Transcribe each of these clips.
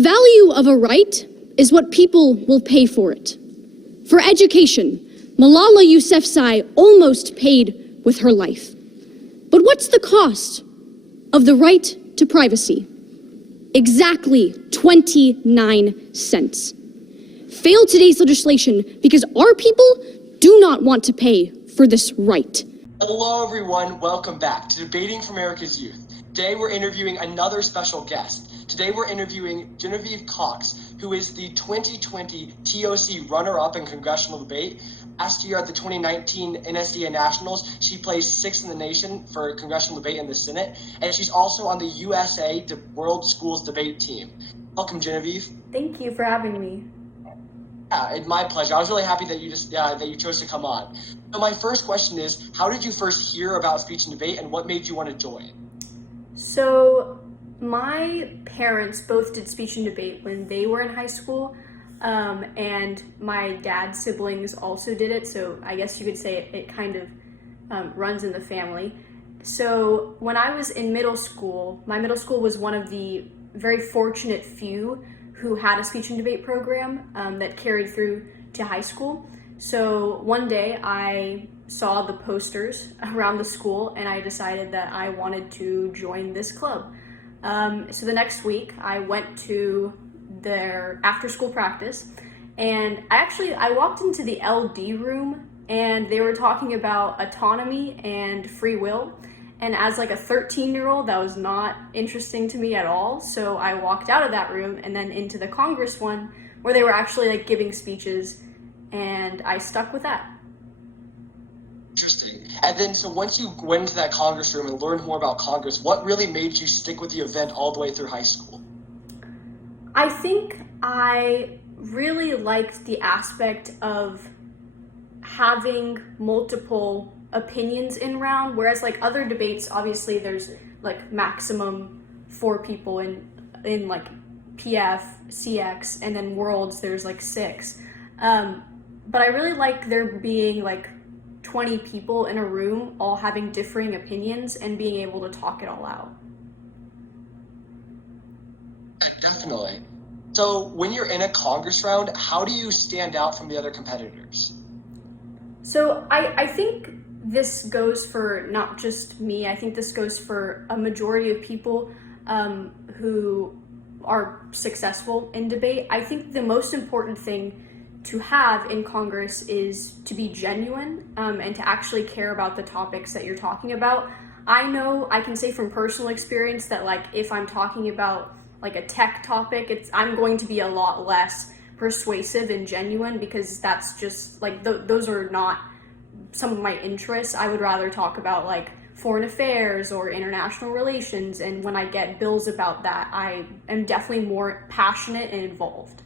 The value of a right is what people will pay for it. For education, Malala Yousafzai almost paid with her life. But what's the cost of the right to privacy? Exactly 29 cents. Fail today's legislation because our people do not want to pay for this right. Hello everyone, welcome back to Debating for America's Youth. Today we're interviewing another special guest. Today we're interviewing Genevieve Cox, who is the 2020 TOC runner-up in Congressional Debate. Last year at the 2019 NSDA Nationals, she placed 6th in the nation for Congressional Debate in the Senate, and she's also on the USA World Schools Debate team. Welcome, Genevieve. Thank you for having me. Yeah, it's my pleasure. I was really happy that you chose to come on. So my first question is, how did you first hear about speech and debate, and what made you want to join? So my parents both did speech and debate when they were in high school, and my dad's siblings also did it, so I guess you could say it kind of runs in the family. So when I was in middle school, my middle school was one of the very fortunate few who had a speech and debate program that carried through to high school. So one day I saw the posters around the school and I decided that I wanted to join this club. So the next week I went to their after school practice, and I walked into the LD room and they were talking about autonomy and free will. And as like a 13-year-old, that was not interesting to me at all. So I walked out of that room and then into the Congress one where they were actually like giving speeches, and I stuck with that. Interesting. And then, so once you went into that Congress room and learned more about Congress, what really made you stick with the event all the way through high school? I think I really liked the aspect of having multiple opinions in round, whereas like other debates, obviously there's like maximum 4 people in like PF, CX, and then Worlds there's like 6. But I really like there being like 20 people in a room all having differing opinions and being able to talk it all out. Definitely. So when you're in a Congress round, how do you stand out from the other competitors? So I think this goes for not just me. I think this goes for a majority of people who are successful in debate. I think the most important thing to have in Congress is to be genuine and to actually care about the topics that you're talking about. I know I can say from personal experience that like if I'm talking about like a tech topic, I'm going to be a lot less persuasive and genuine because that's just like those are not some of my interests. I would rather talk about like foreign affairs or international relations, and when I get bills about that, I am definitely more passionate and involved.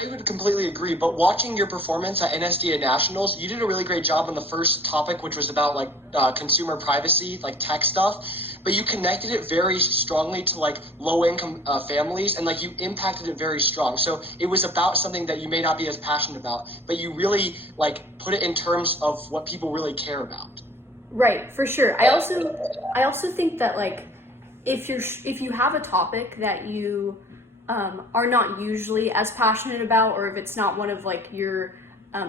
I would completely agree, but watching your performance at NSDA Nationals, you did a really great job on the first topic, which was about like consumer privacy, like tech stuff, but you connected it very strongly to like low-income families, and like you impacted it very strong. So it was about something that you may not be as passionate about, but you really like put it in terms of what people really care about. Right, for sure. I also think that like if you have a topic that you are not usually as passionate about, or if it's not one of like your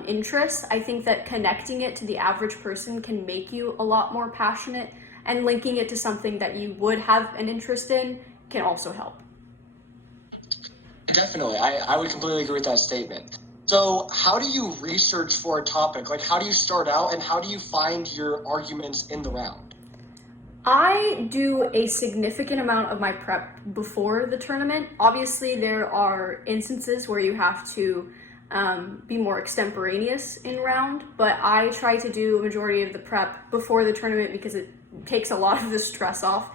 interests, I think that connecting it to the average person can make you a lot more passionate, and linking it to something that you would have an interest in can also help. Definitely. I would completely agree with that statement. So how do you research for a topic? Like, how do you start out, and how do you find your arguments in the round? I do a significant amount of my prep before the tournament. Obviously, there are instances where you have to be more extemporaneous in round, but I try to do a majority of the prep before the tournament because it takes a lot of the stress off.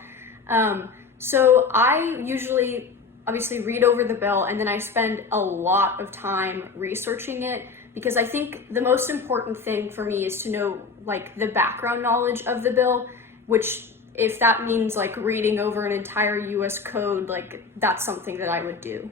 So I usually obviously read over the bill, and then I spend a lot of time researching it, because I think the most important thing for me is to know like the background knowledge of the bill, which if that means like reading over an entire US code, like that's something that I would do.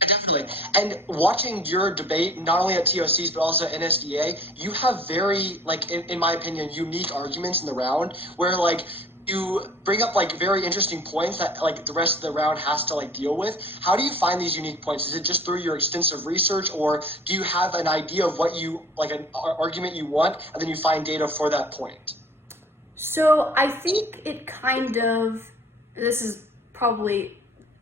Definitely. And watching your debate, not only at TOCs, but also at NSDA, you have very, like, in my opinion, unique arguments in the round where, like, you bring up like very interesting points that like the rest of the round has to like deal with. How do you find these unique points? Is it just through your extensive research, or do you have an idea of what you like, an argument you want, and then you find data for that point? So I think it kind of, this is probably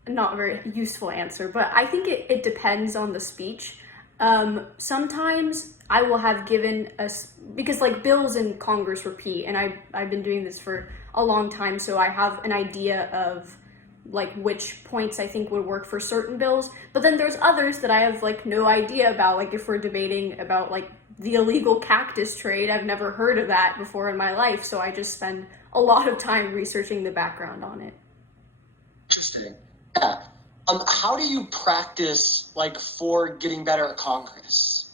not a very useful answer, but I think it depends on the speech. Sometimes I will have given us, because like bills in Congress repeat, and I've been doing this for a long time, so I have an idea of like which points I think would work for certain bills, but then there's others that I have like no idea about. Like if we're debating about like the illegal cactus trade, I've never heard of that before in my life, so I just spend a lot of time researching the background on it. Interesting. Yeah. How do you practice like for getting better at Congress?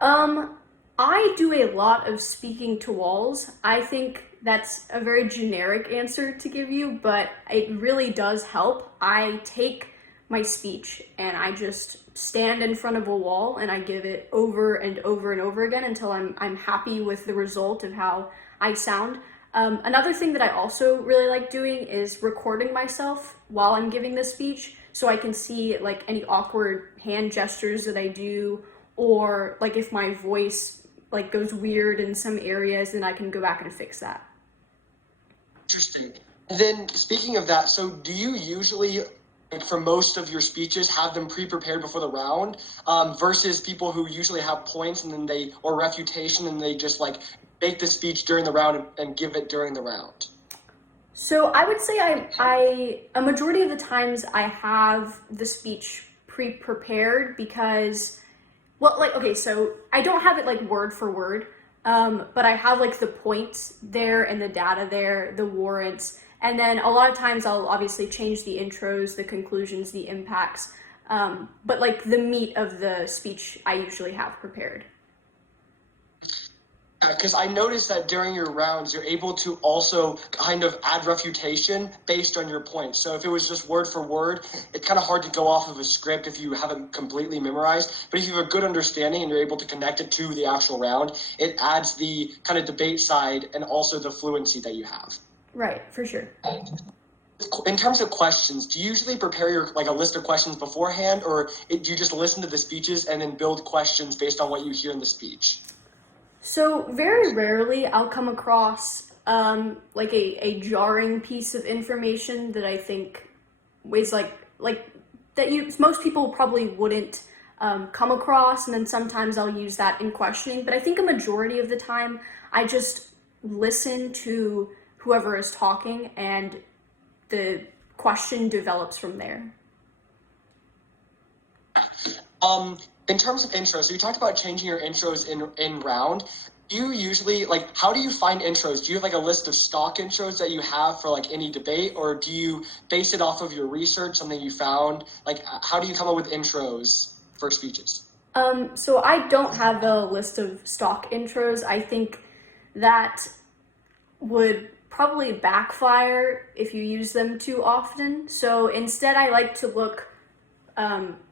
I do a lot of speaking to walls. I think that's a very generic answer to give you, but it really does help. I take my speech and I just stand in front of a wall and I give it over and over and over again until I'm happy with the result of how I sound. Another thing that I also really like doing is recording myself while I'm giving the speech, so I can see like any awkward hand gestures that I do, or like if my voice like goes weird in some areas, then I can go back and fix that. Interesting. And then speaking of that, so do you usually, like, for most of your speeches, have them pre-prepared before the round, versus people who usually have points and then or refutation, and they just like make the speech during the round and give it during the round? So I would say I a majority of the times I have the speech pre-prepared because, well, like, okay, so I don't have it like word for word, but I have like the points there and the data there, the warrants, and then a lot of times I'll obviously change the intros, the conclusions, the impacts, but like the meat of the speech I usually have prepared. Because I noticed that during your rounds, you're able to also kind of add refutation based on your points. So if it was just word for word, it's kind of hard to go off of a script if you haven't completely memorized. But if you have a good understanding and you're able to connect it to the actual round, it adds the kind of debate side and also the fluency that you have. Right, for sure. In terms of questions, do you usually prepare your like a list of questions beforehand, or do you just listen to the speeches and then build questions based on what you hear in the speech? So very rarely I'll come across like a jarring piece of information that I think is like that most people probably wouldn't come across, and then sometimes I'll use that in questioning. But I think a majority of the time I just listen to whoever is talking and the question develops from there. In terms of intros, so you talked about changing your intros in round. Do you usually, like, how do you find intros? Do you have like a list of stock intros that you have for like any debate, or do you base it off of your research, something you found? Like, how do you come up with intros for speeches? So I don't have a list of stock intros. I think that would probably backfire if you use them too often. So instead I like to look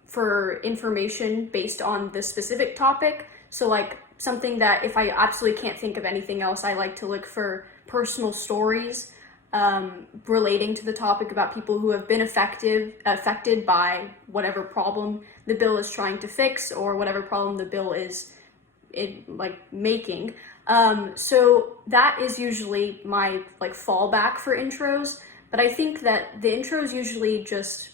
for information based on the specific topic. So like something that if I absolutely can't think of anything else, I like to look for personal stories relating to the topic about people who have been affected by whatever problem the bill is trying to fix, or whatever problem the bill is making. So that is usually my like fallback for intros, but I think that the intros usually just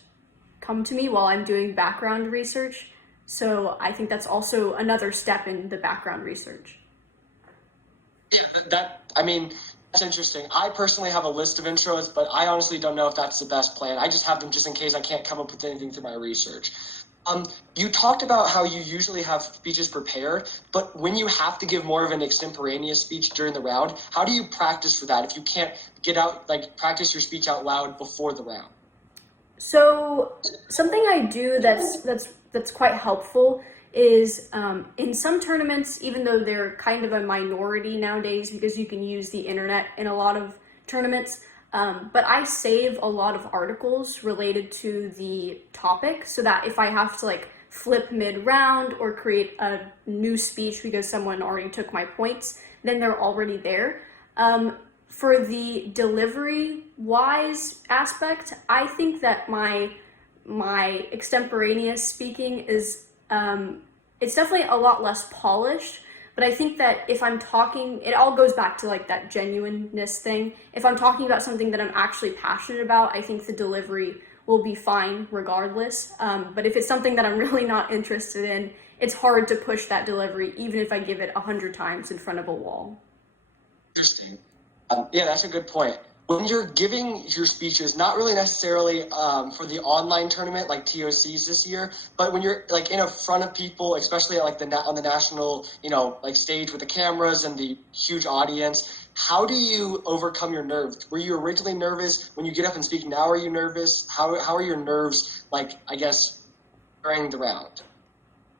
come to me while I'm doing background research. So I think that's also another step in the background research. Yeah, that's interesting. I personally have a list of intros, but I honestly don't know if that's the best plan. I just have them just in case I can't come up with anything through my research. You talked about how you usually have speeches prepared, but when you have to give more of an extemporaneous speech during the round, how do you practice for that if you can't practice your speech out loud before the round? So something I do that's quite helpful is in some tournaments, even though they're kind of a minority nowadays because you can use the internet in a lot of tournaments, but I save a lot of articles related to the topic so that if I have to like flip mid-round or create a new speech because someone already took my points, then they're already there. For the delivery-wise aspect, I think that my extemporaneous speaking is, it's definitely a lot less polished, but I think that if I'm talking, it all goes back to like that genuineness thing. If I'm talking about something that I'm actually passionate about, I think the delivery will be fine regardless. But if it's something that I'm really not interested in, it's hard to push that delivery, even if I give it 100 times in front of a wall. Interesting. Yeah, that's a good point. When you're giving your speeches, not really necessarily for the online tournament like TOCs this year, but when you're like in front of people, especially at like on the national, like stage with the cameras and the huge audience, how do you overcome your nerves? Were you originally nervous when you get up and speak? Now are you nervous? How are your nerves, like, I guess, during the round?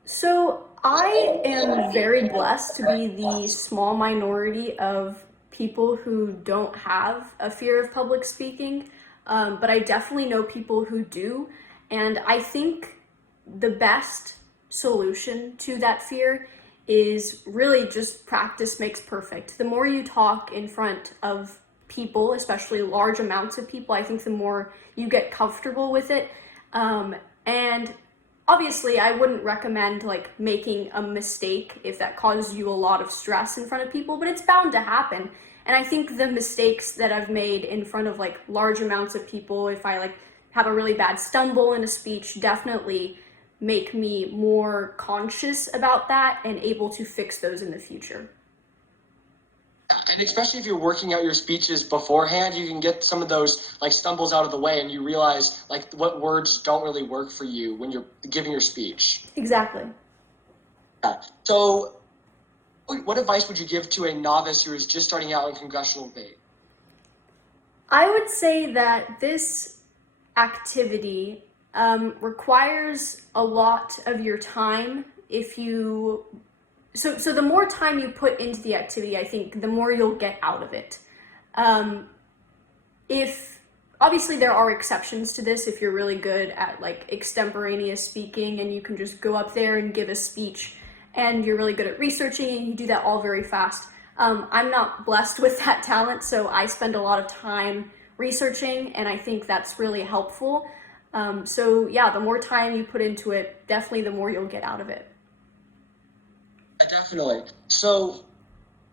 So I am very blessed to be the small minority of people who don't have a fear of public speaking, but I definitely know people who do, and I think the best solution to that fear is really just practice makes perfect. The more you talk in front of people, especially large amounts of people, I think the more you get comfortable with it, and obviously, I wouldn't recommend like making a mistake if that causes you a lot of stress in front of people, but it's bound to happen. And I think the mistakes that I've made in front of like large amounts of people, if I like have a really bad stumble in a speech, definitely make me more conscious about that and able to fix those in the future. And especially if you're working out your speeches beforehand, you can get some of those like stumbles out of the way and you realize like what words don't really work for you when you're giving your speech. Exactly. Yeah. So what advice would you give to a novice who is just starting out in congressional debate? I would say that this activity requires a lot of your time. So the more time you put into the activity, I think the more you'll get out of it. If obviously there are exceptions to this, if you're really good at like extemporaneous speaking and you can just go up there and give a speech and you're really good at researching and you do that all very fast. I'm not blessed with that talent, so I spend a lot of time researching and I think that's really helpful. So yeah, the more time you put into it, definitely the more you'll get out of it. Definitely. So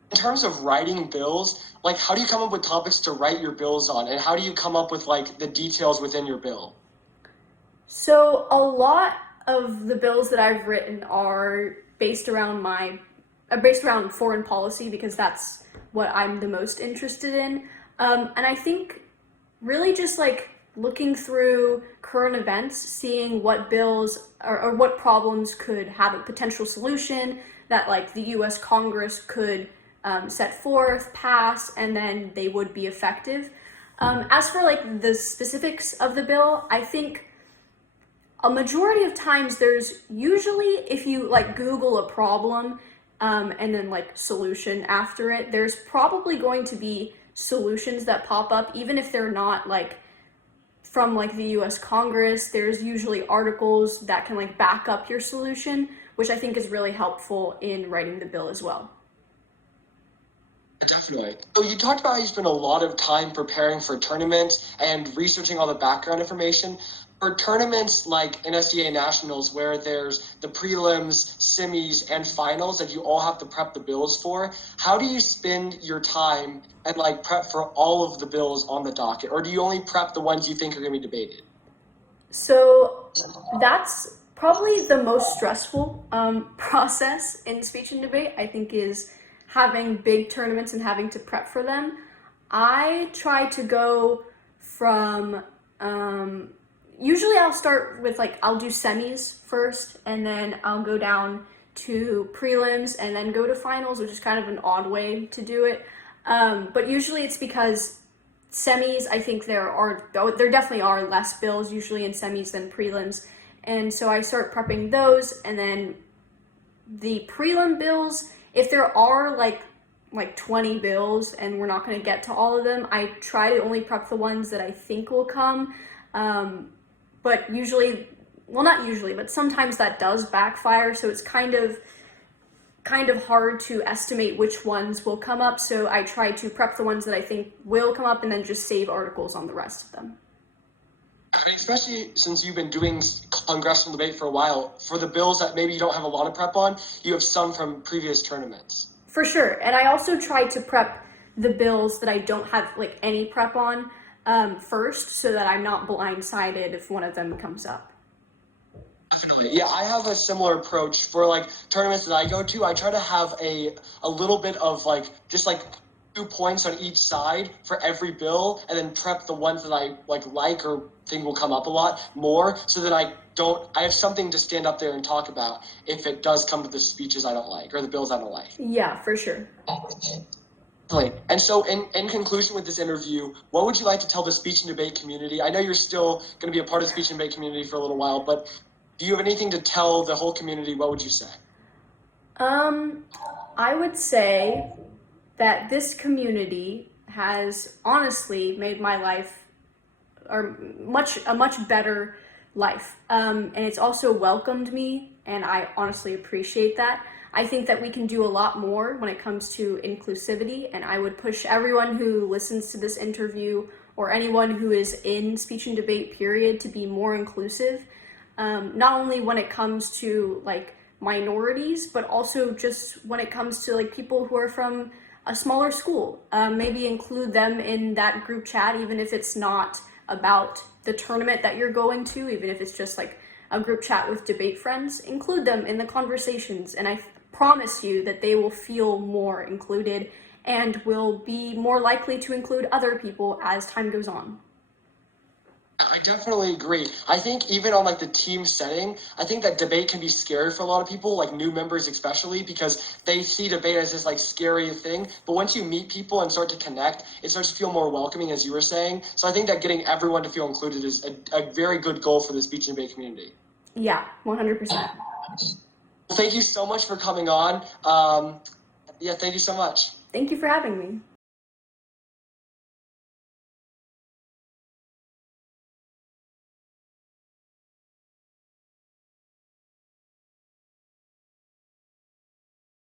in terms of writing bills, like how do you come up with topics to write your bills on, and how do you come up with like the details within your bill? So a lot of the bills that I've written are based around foreign policy because that's what I'm the most interested in. And I think really just like looking through current events, seeing what bills or what problems could have a potential solution that like the US Congress could set forth, pass, and then they would be effective. As for like the specifics of the bill, I think a majority of times there's usually, if you like Google a problem and then like solution after it, there's probably going to be solutions that pop up, even if they're not like from like the US Congress. There's usually articles that can like back up your solution, which I think is really helpful in writing the bill as well. Definitely. So you talked about how you spend a lot of time preparing for tournaments and researching all the background information. For tournaments like NSDA Nationals, where there's the prelims, semis, and finals that you all have to prep the bills for, how do you spend your time and like prep for all of the bills on the docket? Or do you only prep the ones you think are going to be debated? So that's probably the most stressful process in speech and debate, I think, is having big tournaments and having to prep for them. I try to go from, usually I'll start with like, I'll do semis first, and then I'll go down to prelims and then go to finals, which is kind of an odd way to do it. But usually it's because semis, I think there definitely are less bills usually in semis than prelims. And so I start prepping those, and then the prelim bills, if there are like 20 bills and we're not going to get to all of them, I try to only prep the ones that I think will come. But usually, well, not usually, but sometimes that does backfire. So it's kind of kind of hard to estimate which ones will come up, so I try to prep the ones that I think will come up and then just save articles on the rest of them. Especially since you've been doing congressional debate for a while, for the bills that maybe you don't have a lot of prep on, you have some from previous tournaments. For sure, and I also try to prep the bills that I don't have like any prep on first, so that I'm not blindsided if one of them comes up. Definitely. Yeah, I have a similar approach for like tournaments that I go to. I try to have a little bit of like just like 2 points on each side for every bill, and then prep the ones that I like or think will come up a lot more, so that I have something to stand up there and talk about if it does come to the speeches I don't like or the bills I don't like. Yeah, for sure. And so in conclusion with this interview, what would you like to tell the speech and debate community? I know you're still going to be a part of the speech and debate community for a little while, but do you have anything to tell the whole community? What would you say? I would say that this community has honestly made my life a much better life. And it's also welcomed me, and I honestly appreciate that. I think that we can do a lot more when it comes to inclusivity, and I would push everyone who listens to this interview or anyone who is in speech and debate period to be more inclusive, not only when it comes to like minorities, but also just when it comes to like people who are from a smaller school. Maybe include them in that group chat, even if it's not about the tournament that you're going to, even if it's just like a group chat with debate friends. Include them in the conversations, and I promise you that they will feel more included and will be more likely to include other people as time goes on. I definitely agree. I think even on like the team setting, I think that debate can be scary for a lot of people, like new members especially, because they see debate as this like scary thing. But once you meet people and start to connect, it starts to feel more welcoming, as you were saying. So I think that getting everyone to feel included is a very good goal for the speech and debate community. Yeah, 100%. Thank you so much for coming on. Thank you so much. Thank you for having me.